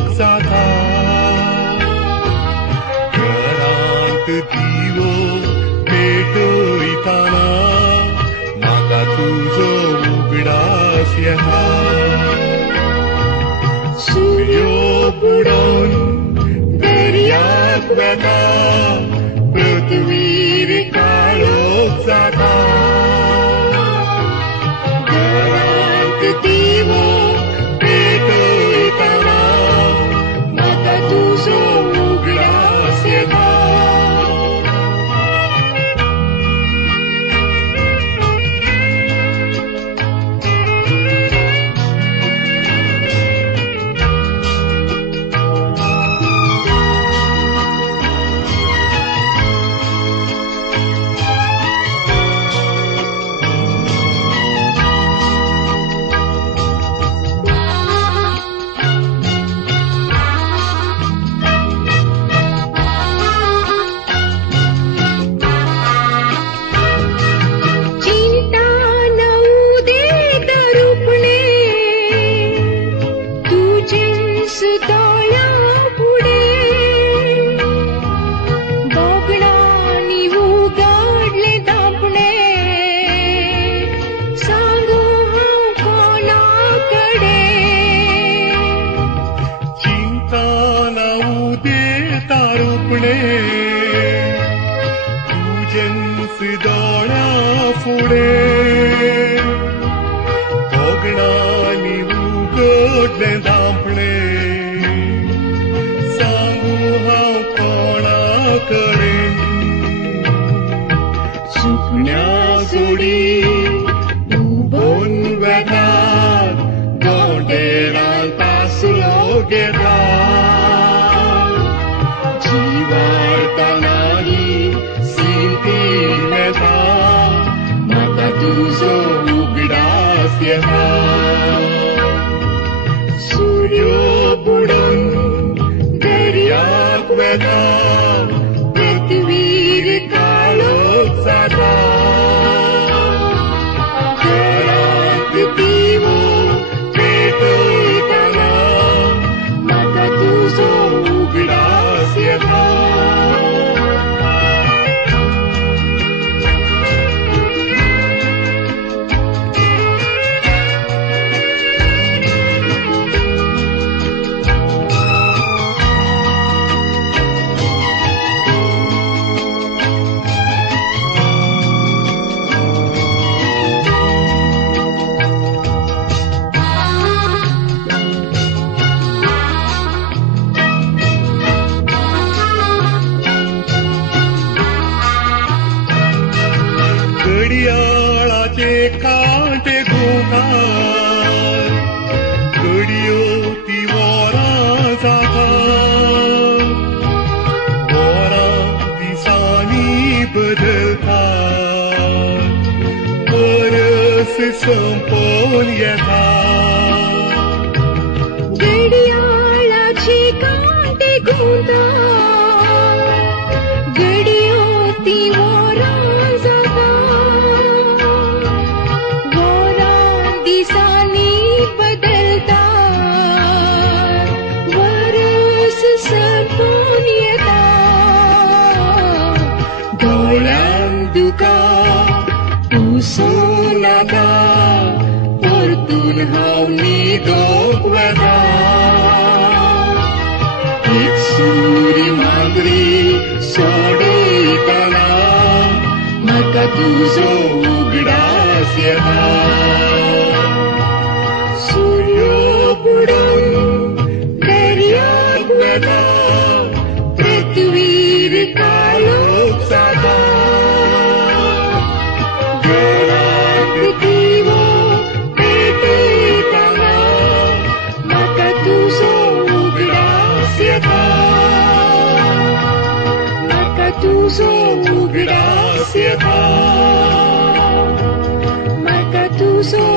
काळोख जाता घरांत दिवो पेटयताना म्हाका तुजो उगडास येता सूर्यो बुडोवन दर्याक वेता पृथ्वीर काळोख जाता घरांत दिवो पेटयताना म्हाका तुजो उगडास येता सूर्यो बुडोवन दर्याक वेता पृथ्वीर काळोख जाता घरांत दिवो पेटयताना म्हाका तुजो उगडास येता घडियाळाचे कांटे घुंवतात घडयो ती वरां जाता वरां दिसांनी बदलता परस संपोवन येता घडियाळाचे कांटे घुंवतात घडयो ती वरां जाता दिसांनी बदलता वरस संपून येता दोळ्यान तुका पुसून नाका परतून हांव न्हिदोंक वेता एक सुरी मागरी सोडयताना म्हाका तुजो उगडास येता सूर्यो बुडोवन दर्याक वेता पृथ्वीर काळोख जाता घरांत दिवो पेटयताना म्हाका तुजो उगडास येता म्हाका तुजो उगडास येता म्हाका तुजो